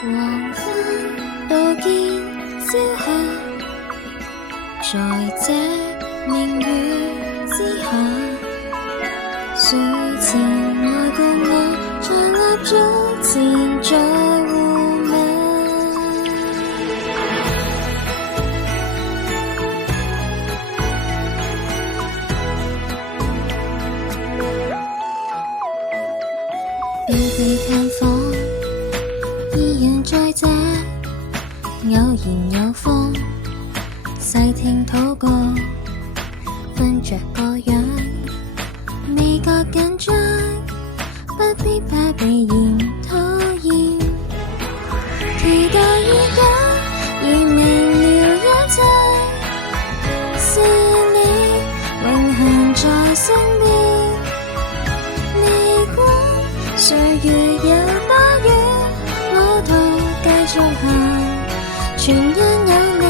黃昏到見朝霞，在這明月之下，睡前愛過我，在蠟燭前再互吻。要被探訪，依然在這，偶然有風，細聽禱告，瞓着個樣，未覺緊張，不必怕被嫌討厭，期待已久，已明了一切，是你永恆在身邊。歲月有多遠，路途繼續行，全因有你。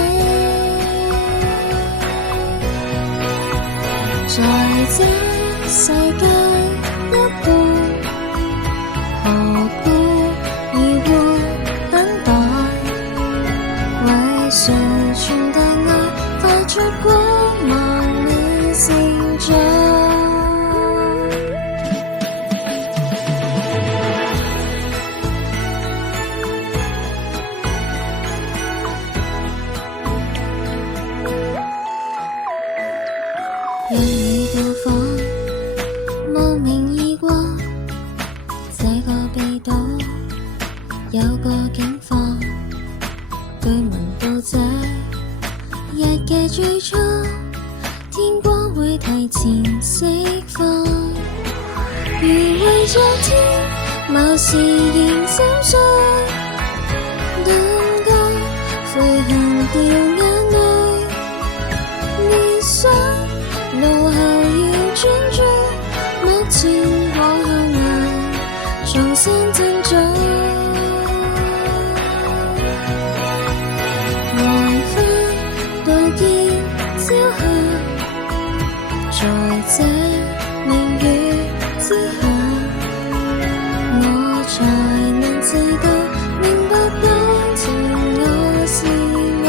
在這世界一半，何故而活等待？為誰傳遞愛，發出光芒，你成長。讓你到訪，無名義過，這個秘島有個景況，據聞到這日嘅最初，天光會提前釋放。如為昨天，某時仍心碎，斷過悔恨掉眼淚，你想路後要專注，目前往後難重新振作。黃昏到見朝霞，在這明月之下，我才能知道明白當前我是我。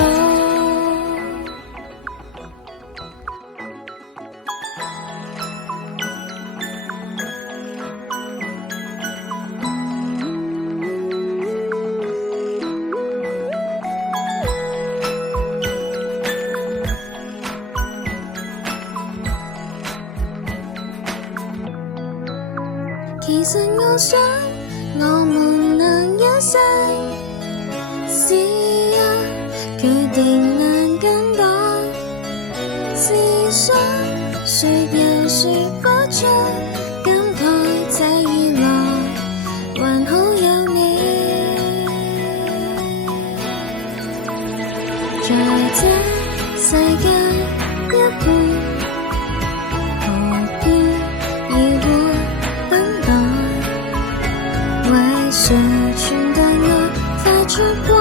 其實我想，我們能一世，是啊，決定難更改，思想說又說不出，感慨這以來還好有你，在這世界一半。誰傳遞愛，發出光。